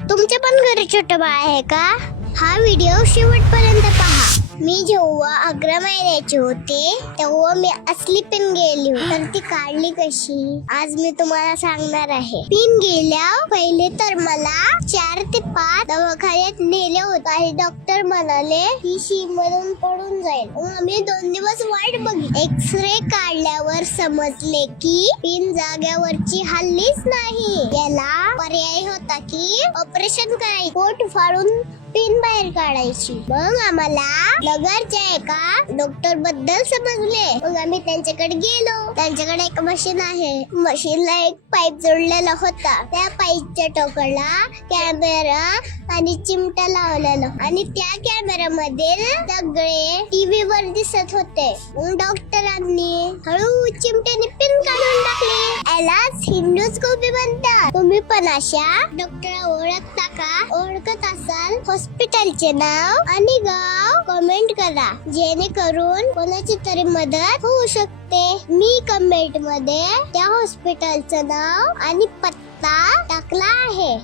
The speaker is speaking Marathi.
तुमच्या पण घरी छोटं बाळ आहे का? हा व्हिडिओ शेवटपर्यंत पहा. मी जेव्हा 11 महिन्याची होते तेव्हा मी असली पिन गेली तर ती काढली कशी आज मी तुम्हाला सांगणार आहे. पिन गेल्या पहिले तर मला 4 ते 5 दवाखान्यात नेले होते आणि डॉक्टर म्हणाले ही शी मधून पडून जाईल. आम्ही 2 दिवस वाट बघितली. एक्सरे काढल्यावर समजले की पिन जाग्यावरची हल्लीच नाही. याला पर्याय होता की ऑपरेशन करायचे, पोट फाडून पिन बाहेर काढायची. मग आम्हाला लगरच्या एका डॉक्टर बद्दल समजले. मग आम्ही त्यांच्याकडे गेलो. त्यांच्याकडे एक मशीन आहे. मशीनला एक पाईप जोडलेला होता. त्या पाईपच्या टोकाला कॅमेरा आणि चिमटा लावलेला आणि त्या कॅमेऱ्यामध्ये सगळे टीव्ही वर दिसत होते. मग डॉक्टरांनी हळू चिमट्याने पिन काढून टाकली. यालाच हिंडोस्कोपी म्हणतात. तुम्ही पण अशा डॉक्टर ओळखता का? ओळखत असाल हॉस्पिटलचे नाव आणि गाव कमेंट करा जेणेकरून कोणाची तरी मदत होऊ शकते. मी कमेंट मध्ये त्या हॉस्पिटलचं नाव आणि पत्ता टाकला आहे.